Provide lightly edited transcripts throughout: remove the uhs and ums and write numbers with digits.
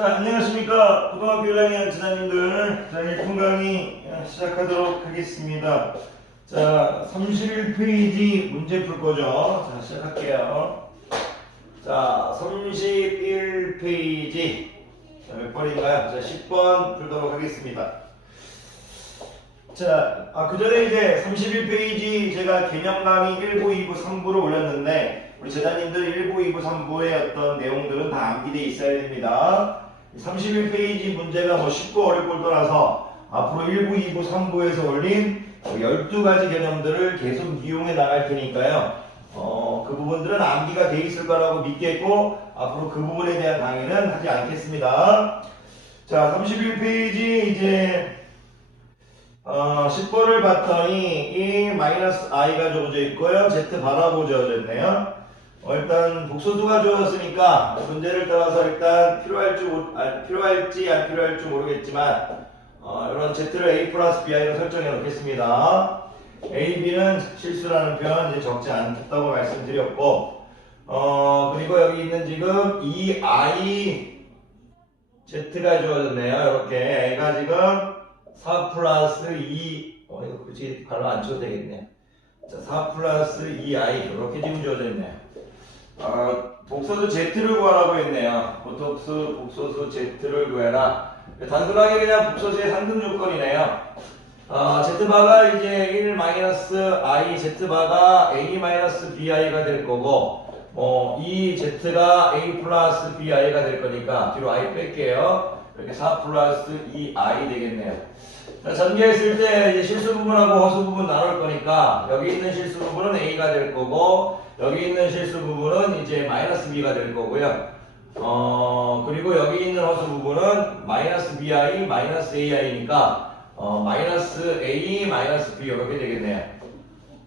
자, 안녕하십니까. 고등학교 1학년 지사님들. 자, 1분 강의 시작하도록 하겠습니다. 자, 31페이지 문제 풀 거죠. 자, 시작할게요. 자, 31페이지. 자, 몇 번인가요? 자, 10번 풀도록 하겠습니다. 자, 그 전에 이제 31페이지 제가 개념 강의 1부, 2부, 3부를 올렸는데, 우리 제자님들 1부, 2부, 3부의 어떤 내용들은 다 암기되어 있어야 됩니다. 31페이지 문제가 뭐 쉽고 어렵고 떠나서 앞으로 1부, 2부, 3부에서 올린 12가지 개념들을 계속 이용해 나갈 테니까요. 그 부분들은 암기가 돼 있을 거라고 믿겠고, 앞으로 그 부분에 대한 강의는 하지 않겠습니다. 자, 31페이지 이제 10번을 봤더니 이 마이너스 i가 주어져 있고요. z 바라고 주어져 있네요. 일단 복소수가 주어졌으니까 문제를 따라서 일단 필요할지 안 필요할지 모르겠지만 이런 z를 a 플러스 bi로 설정해 놓겠습니다. a, b는 실수라는 표현 이제 적지 않다고 말씀드렸고, 그리고 여기 있는 지금 이 i z가 주어졌네요. 이렇게 a가 지금 4 플러스 2, 이거 굳이 발로 안 쳐도 되겠네요. 자, 4 플러스 2i 이렇게 지금 주어져 있네요. 복소수 z를 구하라고 했네요. 복소수 z를 구해라. 단순하게 그냥 복소수의 상등 조건이네요. z바가 이제 1 마이너스 i, z바가 a 마이너스 bi가 될 거고, 이 z가 a 플러스 bi가 될 거니까 뒤로 i 뺄게요. 이렇게 4 플러스 2i 되겠네요. 자, 전개했을 때 이제 실수 부분하고 허수 부분 나눌 거니까 여기 있는 실수 부분은 a가 될 거고, 여기 있는 실수 부분은 이제 마이너스 b가 될 거고요. 그리고 여기 있는 허수 부분은 마이너스 bi, 마이너스 ai니까 마이너스 a, 마이너스 b 이렇게 되겠네요.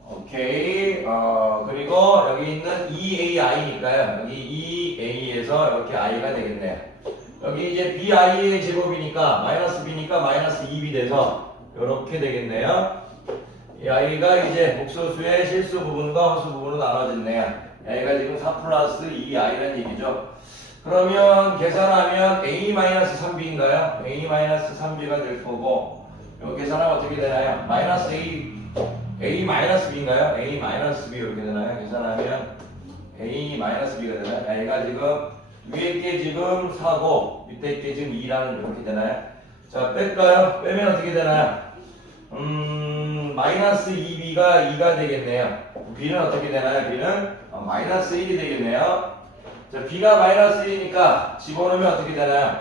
오케이. 그리고 여기 있는 2ai니까요. 여기 2a에서 이렇게 i가 되겠네요. 여기 이제 bi의 제곱이니까 마이너스 b니까 마이너스 2b 돼서 이렇게 되겠네요. 이 i가 이제 복소수의 실수 부분과 허수 부분으로 나눠졌네요. a가 지금 4 플러스 2i라는 얘기죠. 그러면 계산하면 a-3b인가요? a-3b가 될 거고, 이거 계산하면 어떻게 되나요? 마이너스 a-b인가요? a-b 이렇게 되나요? 계산하면 a-b가 되나요? a가 지금 위에 게 지금 4고 밑에 게 지금 2라는 이렇게 되나요? 자, 뺄까요? 빼면 어떻게 되나요? 마이너스 2b가 2가 되겠네요. b는 어떻게 되나요? b는 마이너스 1이 되겠네요. 자, b가 마이너스 1이니까 집어넣으면 어떻게 되나요?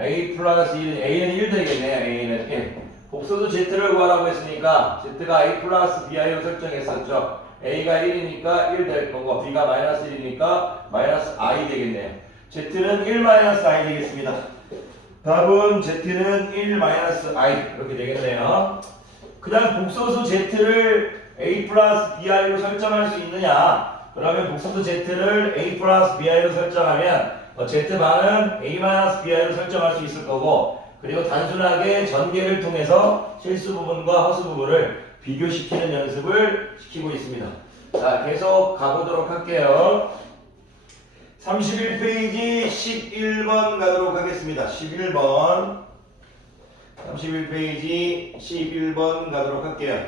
a 플러스 1, a는 1 되겠네요. a는 1. 복소수 z를 구하라고 했으니까 z가 a 플러스 bi로 설정했었죠. a가 1이니까 1 될 거고, b가 마이너스 1이니까 마이너스 i 되겠네요. z는 1 마이너스 i 되겠습니다. 답은 z는 1 마이너스 i 이렇게 되겠네요. 그 다음 복소수 z를 a 플러스 bi로 설정할 수 있느냐? 그러면 복소수 z를 a 플러스 bi로 설정하면 z반은 a 마이너스 bi로 설정할 수 있을 거고, 그리고 단순하게 전개를 통해서 실수 부분과 허수 부분을 비교시키는 연습을 시키고 있습니다. 자, 계속 가보도록 할게요. 31페이지 11번 가도록 하겠습니다. 11번. 31페이지 11번 가도록 할게요.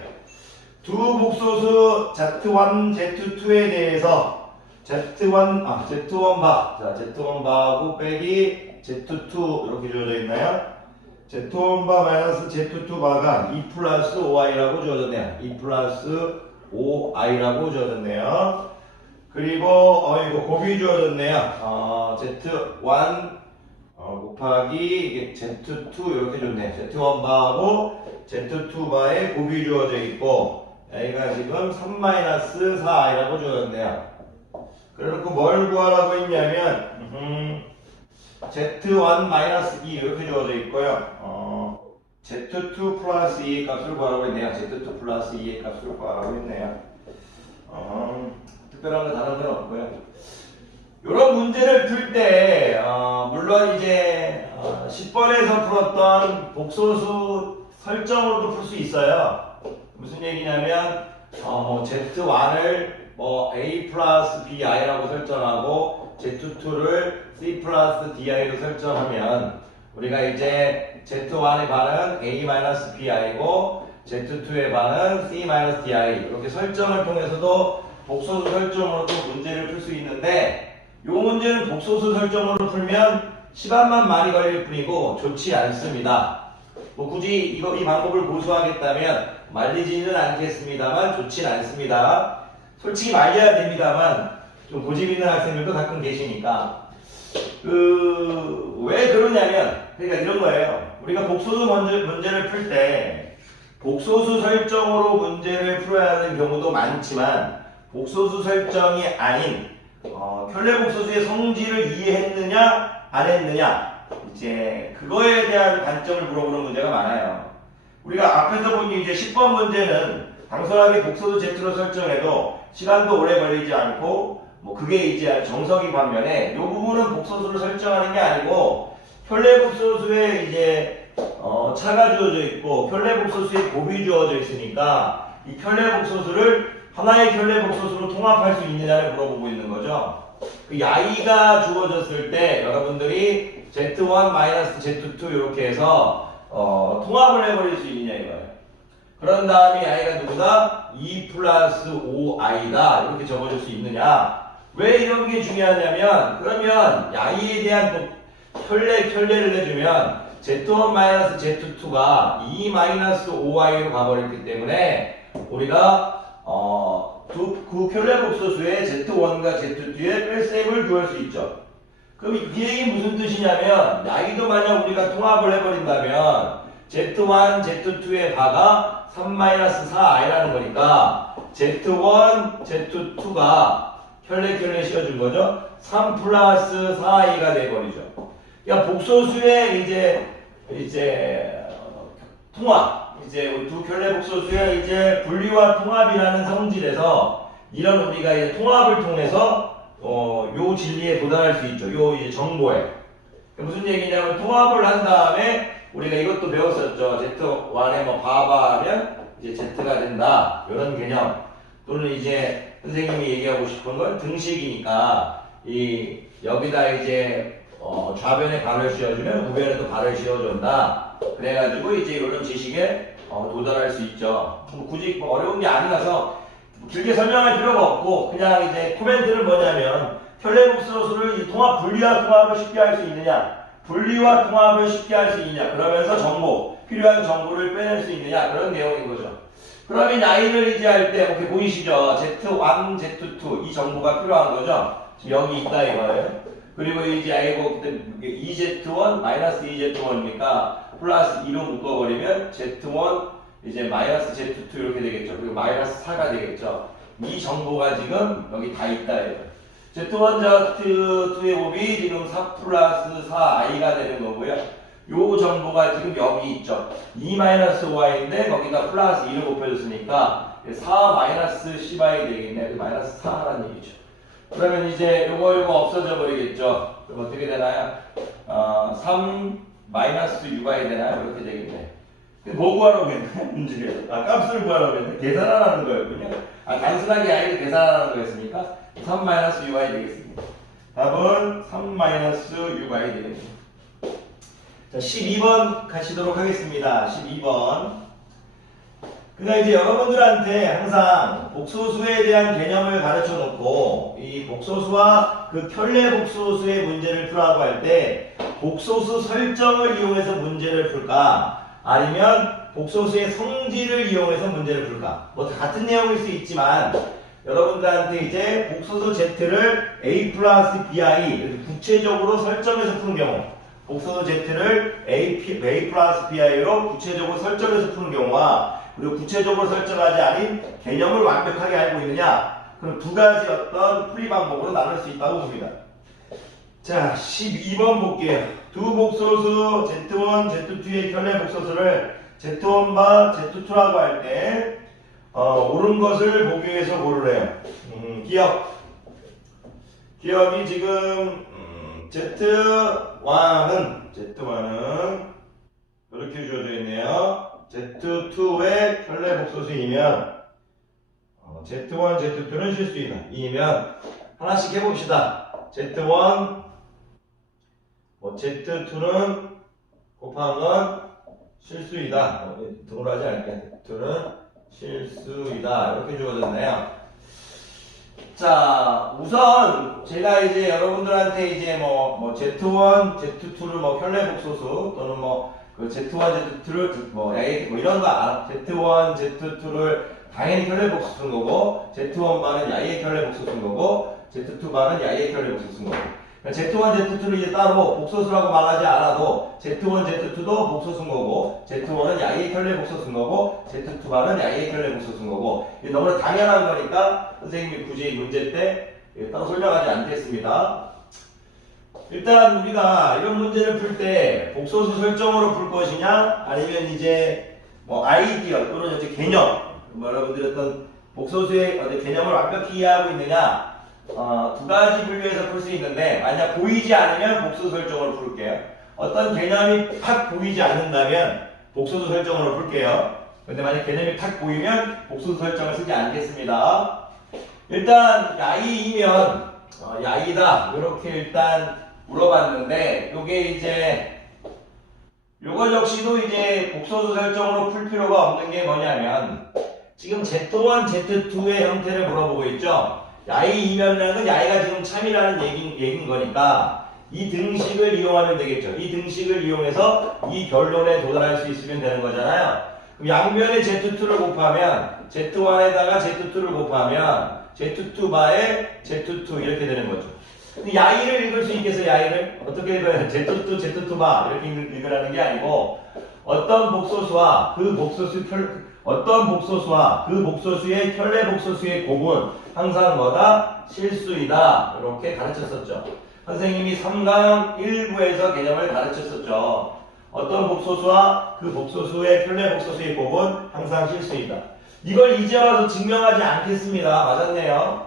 두 복소수 Z1, Z2에 대해서 Z1바. 자, Z1바하고 빼기 Z2 이렇게 주어져 있나요? Z1바 마이너스 Z2바가 2 플러스 5i라고 주어졌네요. 2 플러스 5i라고 주어졌네요. 그리고 이거 곱이 주어졌네요. Z1 곱하기 이게 Z2 이렇게 줬네요. Z1바하고 Z2바에 곱이 주어져 있고, A가 지금 3-4i라고 주어졌네요. 그래놓고 뭘 구하라고 했냐면 Z1-2 이렇게 주어져 있고요. Z2 플러스 2의 값을 구하라고 했네요. Z2 플러스 2의 값을 구하라고 했네요. 특별한 거 다른 건 없고요. 이런 문제를 풀 때 물론 이제 10번에서 풀었던 복소수 설정으로도 풀 수 있어요. 무슨 얘기냐면 Z1을 뭐 A 플러스 BI라고 설정하고 Z2를 C 플러스 DI로 설정하면 우리가 이제 Z1의 반은 A 마이너스 BI고 Z2의 반은 C 마이너스 DI 이렇게 설정을 통해서도 복소수 설정으로도 문제를 풀 수 있는데 이 문제는 복소수 설정으로 풀면 시간만 많이 걸릴 뿐이고 좋지 않습니다. 뭐 굳이 이 방법을 고수하겠다면 말리지는 않겠습니다만 좋진 않습니다. 솔직히 말려야 됩니다만 좀 고집 있는 학생들도 가끔 계시니까 왜 그러냐면 그러니까 이런 거예요. 우리가 복소수 문제를 풀 때 복소수 설정으로 문제를 풀어야 하는 경우도 많지만 복소수 설정이 아닌 켤레복소수의 성질을 이해했느냐 안 했느냐 이제 그거에 대한 관점을 물어보는 문제가 많아요. 우리가 앞에서 본 이제 10번 문제는 단순하게 복소수 Z로 설정해도 시간도 오래 걸리지 않고 뭐 그게 이제 정석이 반면에 이 부분은 복소수를 설정하는 게 아니고 켤레복소수에 이제 차가 주어져 있고 켤레복소수에 곱이 주어져 있으니까 이 켤레복소수를 하나의 켤레복소수로 통합할 수 있느냐를 물어보고 있는 거죠. 그 야이가 주어졌을 때 여러분들이 Z1 마이너스 Z2 이렇게 해서 통합을 해버릴 수 있느냐 이거예요. 그런 다음에 야이가 누구다? 2 플러스 5i다 이렇게 적어줄 수 있느냐. 왜 이런 게 중요하냐면 그러면 야이에 대한 켤레를 내주면 Z1 마이너스 Z2가 2 마이너스 5i로 가버렸기 때문에 우리가 그 켤레복소수의 Z1과 Z2의 뺄셈을 구할 수 있죠. 그럼 이 얘기 무슨 뜻이냐면 야이도 만약 우리가 통합을 해버린다면 Z1, Z2의 바가 3-4i라는 거니까 Z1, Z2가 켤레 씌워준 거죠. 3 플러스 4i가 돼버리죠. 그러니까 복소수의 이제 통합, 이제 두 켤레복소수의 이제 분리와 통합이라는 성질에서 이런 우리가 이제 통합을 통해서 요 진리에 도달할 수 있죠. 요 이제 정보에. 무슨 얘기냐면 통합을 한 다음에 우리가 이것도 배웠었죠. Z1에 뭐 바하면 이제 Z가 된다. 이런 개념. 또는 이제 선생님이 얘기하고 싶은 건 등식이니까 여기다 이제 좌변에 발을 씌워주면 우변에도 발을 씌워준다. 그래가지고 이제 이런 지식에 도달할 수 있죠. 굳이 뭐 어려운 게 아니라서 길게 설명할 필요가 없고 그냥 이제 코멘트는 뭐냐면 켤레복소수를 통합 분리와 통합을 쉽게 할 수 있느냐, 분리와 통합을 쉽게 할 수 있느냐, 그러면서 필요한 정보를 빼낼 수 있느냐 그런 내용인 거죠. 그러면 야이를 이제 할 때 이렇게 보이시죠? Z1, Z2 이 정보가 필요한 거죠. 지금 여기 있다 이거예요. 그리고 이제 아이고 2Z1 마이너스 2Z1이니까 플러스 2로 묶어버리면 Z1 이제 마이너스 Z2 이렇게 되겠죠. 그리고 마이너스 4가 되겠죠. 이 정보가 지금 여기 다 있다 이거예요. Z1, Z2의 곱이 지금 4 플러스 4i가 되는 거고요. 요 정보가 지금 여기 있죠. 2-5i인데 거기다 플러스 2를 곱해줬으니까 4-10i 되겠네. 마이너스 4라는 얘기죠. 그러면 이제 요거 없어져 버리겠죠. 그럼 어떻게 되나요? 3-6i 되나요? 이렇게 되겠네. 뭐 구하라고 했나요? 문제를. 값을 구하라고 했나요? 계산하라는 거였군요. 단순하게 i를 계산하라는 거였으니까 3-6i 되겠습니다. 답은 3-6i 되겠습니다. 자, 12번 가시도록 하겠습니다. 12번. 그러니까 이제 여러분들한테 항상 복소수에 대한 개념을 가르쳐 놓고 이 복소수와 그 켤레복소수의 문제를 풀라고 할 때 복소수 설정을 이용해서 문제를 풀까 아니면 복소수의 성질을 이용해서 문제를 풀까 뭐 같은 내용일 수 있지만 여러분들한테 이제 복소수 Z를 A 플러스 BI 구체적으로 설정해서 푸는 경우 복소수 Z를 A 플러스 BI로 구체적으로 설정해서 푸는 경우와 그리고 구체적으로 설정하지 않은 개념을 완벽하게 알고 있느냐 그럼 두 가지 어떤 풀이 방법으로 나눌 수 있다고 봅니다. 자 12번 볼게요. 두 복소수 Z1, Z2의 켤레 복소수를 Z1과 Z2라고 할 때 옳은 것을 보기 위해서 고르래요. 기억이 지금 Z1은 이렇게 주어져 있네요. Z2의 켤레 복소수이면 Z1, Z2는 실수이다. 이면 하나씩 해봅시다. Z1, Z2는 곱한 건 실수이다. 등으로 하지 않을게. Z2는 실수이다. 이렇게 주어졌네요. 자, 우선 제가 이제 여러분들한테 이제 Z1, Z2를 현례복소수 또는 그 Z1, Z2를 이런 거 Z1, Z2를 당연히 현례복소 쓴 거고 Z1 반은 야이의 현례복소 쓴 거고 Z2 반은 야이의 현례복소 쓴 거고 Z1, Z2를 이제 따로 복소수라고 말하지 않아도 Z1, Z2도 복소 쓴 거고 Z1은 야이의 현례복소 쓴 거고 Z2 반은 야이의 현례복소 쓴 거고 이게 너무나 당연한 거니까 선생님이 굳이 문제 때 따로 설명하지 않겠습니다. 일단 우리가 이런 문제를 풀 때 복소수 설정으로 풀 것이냐 아니면 이제 아이디어 또는 이제 개념 여러분들이 어떤 복소수의 어떤 개념을 완벽히 이해하고 있느냐 두 가지 분류해서 풀 수 있는데 만약 보이지 않으면 복소수 설정으로 풀게요. 어떤 개념이 탁 보이지 않는다면 복소수 설정으로 풀게요. 근데 만약 개념이 탁 보이면 복소수 설정을 쓰지 않겠습니다. 일단 야이이면 야이다 이렇게 일단 물어봤는데 요게 이제 요거 역시도 이제 복소수 설정으로 풀 필요가 없는 게 뭐냐면 지금 Z1, Z2의 형태를 물어보고 있죠. 야이이면이라는 건 야이가 지금 참이라는 얘기인 거니까 이 등식을 이용하면 되겠죠. 이 등식을 이용해서 이 결론에 도달할 수 있으면 되는 거잖아요. 그럼 양변에 Z2를 곱하면 Z1에다가 Z2를 곱하면 Z2 바에 Z2 이렇게 되는 거죠. 야이를 읽을 수 있겠어요? 야이를? 어떻게 읽어요? Z2, Z2 바 이렇게 읽으라는 게 아니고 어떤 복소수와 그 복소수의 현례 복소수의 곱은 항상 뭐다? 실수이다. 이렇게 가르쳤었죠. 선생님이 3강 1부에서 개념을 가르쳤었죠. 어떤 복소수와 그 복소수의 현례 복소수의 곱은 항상 실수이다. 이걸 이제 와서 증명하지 않겠습니다. 맞았네요.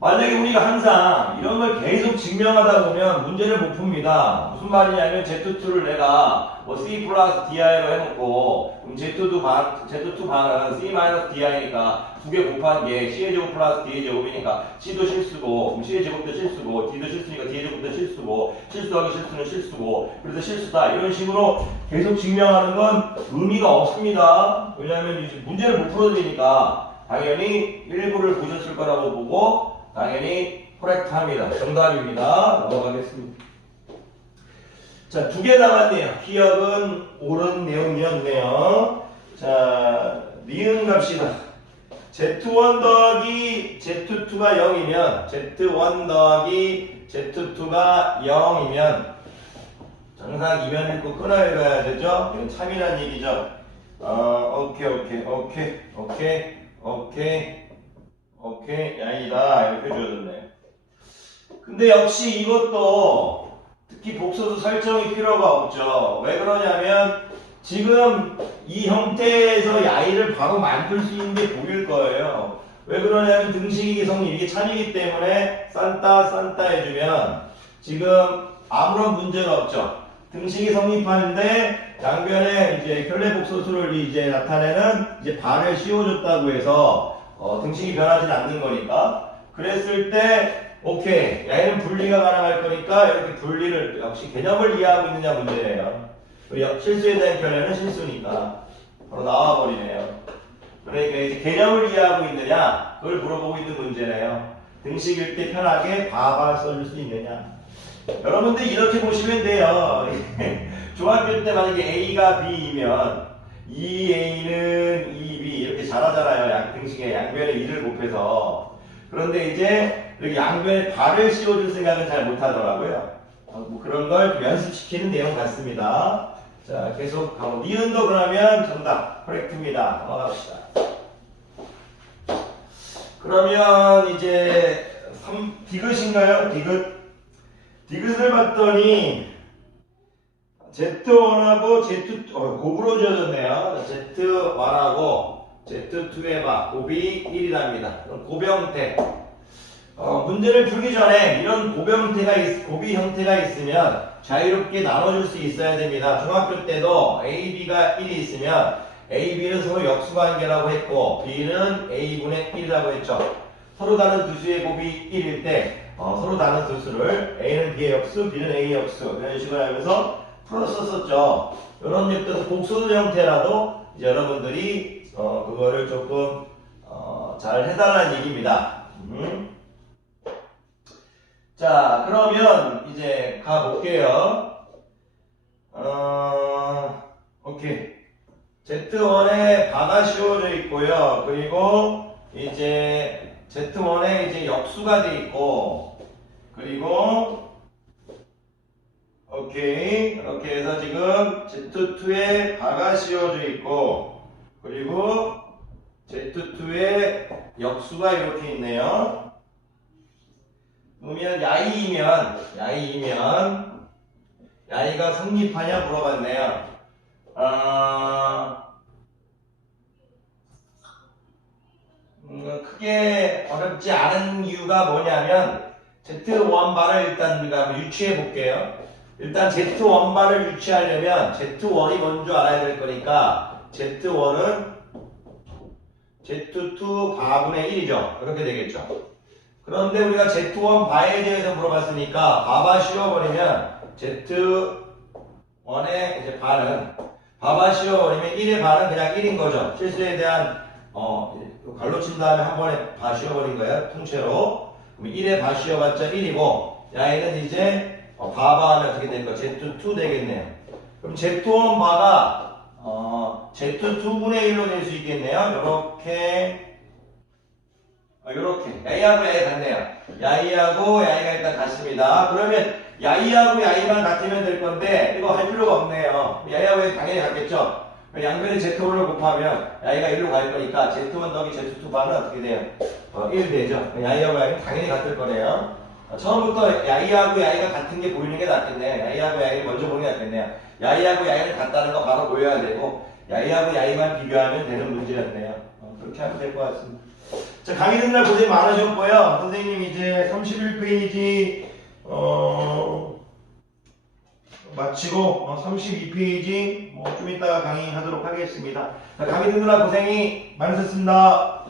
만약에 우리가 항상 이런 걸 계속 증명하다 보면 문제를 못 풉니다. 무슨 말이냐면 Z2를 내가 C 플러스 DI로 해놓고 그럼 Z2 반은 C 마이너스 DI니까 두 개 곱한 게 C의 제곱 플러스 D의 제곱이니까 C도 실수고 그럼 C의 제곱도 실수고 D도 실수니까 D의 제곱도 실수고 실수하기 실수는 실수고 그래서 실수다 이런 식으로 계속 증명하는 건 의미가 없습니다. 왜냐하면 이제 문제를 못 풀어드리니까 당연히 일부를 보셨을 거라고 보고 당연히 코렉트합니다. 정답입니다. 넘어가겠습니다. 자, 두 개 남았네요. 기억은 옳은 내용이었네요. 자, 니은 갑시다. Z1 더하기 Z2가 0이면 Z1 더하기 Z2가 0이면 항상 이면 읽고 끊어 읽어야 되죠? 이건 참이란 얘기죠. 오케이 야이다 이렇게 주어졌네요. 근데 역시 이것도 특히 복소수 설정이 필요가 없죠. 왜 그러냐면 지금 이 형태에서 야이를 바로 만들 수 있는 게 보일 거예요. 왜 그러냐면 등식이 성립 이게 참이기 때문에 산타 해주면 지금 아무런 문제가 없죠. 등식이 성립하는데 양변에 이제 현례 복소수를 이제 나타내는 이제 발을 씌워줬다고 해서 등식이 변하지 않는 거니까 그랬을 때 오케이 야이는 분리가 가능할 거니까 이렇게 분리를 역시 개념을 이해하고 있느냐 문제예요. 실수에 대한 견해는 실수니까 바로 나와버리네요. 그러니까 이제 개념을 이해하고 있느냐 그걸 물어보고 있는 문제네요. 등식일 때 편하게 바바 써줄 수 있느냐. 여러분들 이렇게 보시면 돼요. 중학교 때 만약에 A가 B이면 2A는 2B 이렇게 잘하잖아요. 등식에 양변에 2를 곱해서. 그런데 이제 여기 양변에 발을 씌워줄 생각은 잘 못하더라고요. 뭐 그런 걸 연습시키는 내용 같습니다. 자, 계속 가고 니은도 그러면 정답 코렉트입니다. 넘어갑시다. 그러면 이제 디귿인가요? 디귿을 봤더니 Z1하고 Z2 곱으로 지어졌네요. Z1하고 Z2의 곱이 1이랍니다. 그럼 곱 형태. 문제를 풀기 전에 이런 곱이 형태가 있으면 자유롭게 나눠줄 수 있어야 됩니다. 중학교 때도 A, B가 1이 있으면 A, B는 서로 역수관계라고 했고 B는 A분의 1이라고 했죠. 서로 다른 두 수의 곱이 1일 때 서로 다른 두 수를 A는 B의 역수, B는 A의 역수 이런 식으로 하면서 풀었었죠. 이런 것들 복수 형태라도 이제 여러분들이 그거를 조금 잘 해달라는 얘기입니다. 자, 그러면 이제 가볼게요. 오케이. Z1에 바가 씌워져 있고요. 그리고 이제 Z1에 이제 역수가 돼 있고, 그리고 오케이. 이렇게 해서 지금 Z2에 바가 씌워져 있고, 그리고 Z2에 역수가 이렇게 있네요. 그러면 야이가 성립하냐 물어봤네요. 크게 어렵지 않은 이유가 뭐냐면 Z1바를 일단 우리가 한번 유추해 볼게요. 일단 Z1바를 유추하려면 Z1이 먼저 알아야 될 거니까 Z1은 Z2 바분의 1이죠. 그렇게 되겠죠. 그런데 우리가 Z1 바에 대해서 물어봤으니까 바바 씌워버리면 Z1의 이제 바바 씌워버리면 1의 바는 그냥 1인 거죠. 실수에 대한 갈로 친 다음에 한 번에 바 씌워버린 거예요. 통째로. 그럼 1의 바 씌워봤자 1이고 야에는 이제 바하면 어떻게 될 거야? Z2 되겠네요. 그럼 Z1 바가 Z2분의 1로 될 수 있겠네요. 요렇게 야이하고 야이 같네요. 야이하고 야이가 일단 같습니다. 그러면 야이하고 야이만 같으면 될 건데 이거 할 필요가 없네요. 야이하고 야이 당연히 같겠죠. 양변에 Z1을 곱하면 야이가 1로 갈 거니까 Z1 더하기 Z2 바는 어떻게 돼요? 1 되죠. 야이하고 야이는 당연히 같을 거네요. 처음부터 야이하고 야이가 같은 게 보이는 게 낫겠네요. 야이하고 야이를 먼저 보는 게 낫겠네요. 야이하고 야이는 같다는 거 바로 보여야 되고 야이하고 야이만 비교하면 되는 문제였네요. 그렇게 하면 될 것 같습니다. 자, 강의 듣느라 고생 많으셨고요. 선생님 이제 31페이지 마치고 32페이지 좀 이따가 강의하도록 하겠습니다. 자, 강의 듣느라 고생이 많으셨습니다.